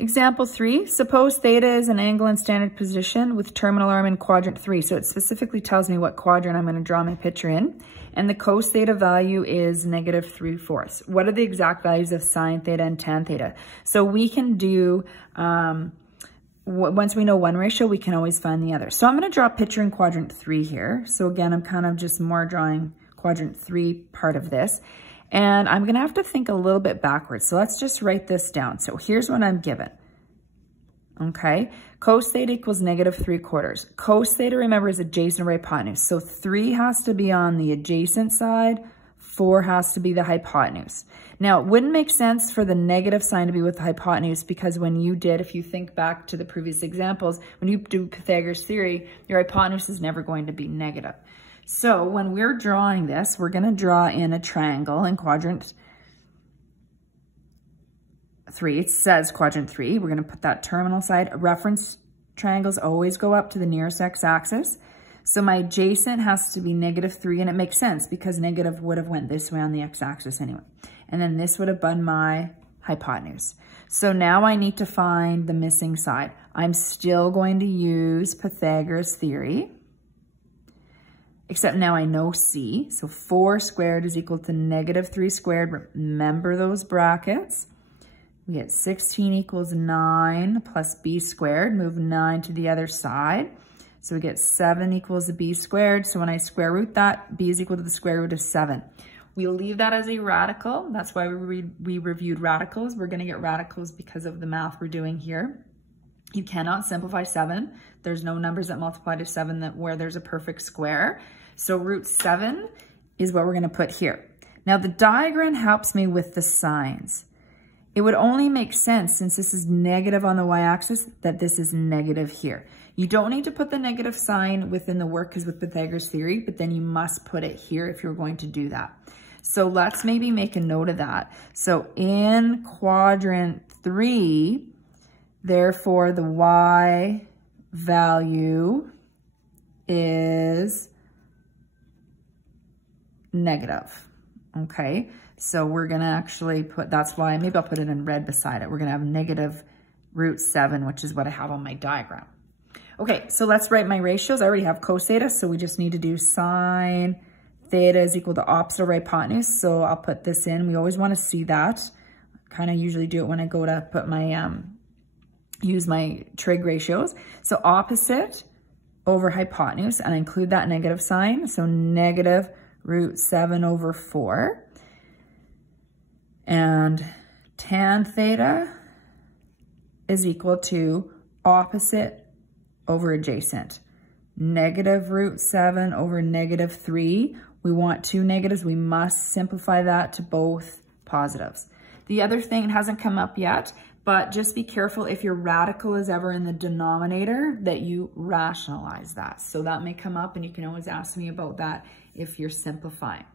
Example 3, suppose theta is an angle in standard position with terminal arm in quadrant 3. So it specifically tells me what quadrant I'm going to draw my picture in. And the cos theta value is -3/4. What are the exact values of sine theta and tan theta? So we can do, once we know one ratio, we can always find the other. So I'm going to draw a picture in quadrant 3 here. So again, I'm kind of just more drawing quadrant 3 part of this. And I'm gonna have to think a little bit backwards. So let's just write this down. So here's what I'm given. Okay, cos theta equals -3/4. Cos theta, remember, is adjacent or hypotenuse. So 3 has to be on the adjacent side, 4 has to be the hypotenuse. Now, it wouldn't make sense for the negative sign to be with the hypotenuse because when you did, if you think back to the previous examples, when you do Pythagoras theory, your hypotenuse is never going to be negative. So when we're drawing this, we're going to draw in a triangle in quadrant 3. It says quadrant 3. We're going to put that terminal side. Reference triangles always go up to the nearest x-axis. So my adjacent has to be -3, and it makes sense because negative would have went this way on the x-axis anyway. And then this would have been my hypotenuse. So now I need to find the missing side. I'm still going to use Pythagoras theory. Except now I know C, so 4 squared is equal to -3 squared. Remember those brackets. We get 16 equals 9 plus b squared. Move 9 to the other side. So we get 7 equals b squared. So when I square root that, b is equal to the square root of 7. We'll leave that as a radical. That's why we reviewed radicals. We're going to get radicals because of the math we're doing here. You cannot simplify 7. There's no numbers that multiply to 7 where there's a perfect square. So root 7 is what we're going to put here. Now the diagram helps me with the signs. It would only make sense, since this is negative on the y-axis, that this is negative here. You don't need to put the negative sign within the work because with Pythagoras theory, but then you must put it here if you're going to do that. So let's maybe make a note of that. So in quadrant 3, therefore the y value is negative. Okay, so we're gonna actually put, that's why, maybe I'll put it in red beside it. We're gonna have -√7, which is what I have on my diagram. Okay, so let's write my ratios. I already have cos theta, so we just need to do sine theta is equal to opposite of hypotenuse. So I'll put this in. We always wanna see that. Kind of usually do it when I go to put my, use my trig ratios. So opposite over hypotenuse, and I include that negative sign. So -√7/4. And tan theta is equal to opposite over adjacent. -√7/3. We want 2 negatives. We must simplify that to both positives. The other thing, it hasn't come up yet, but just be careful if your radical is ever in the denominator that you rationalize that. So that may come up and you can always ask me about that if you're simplifying.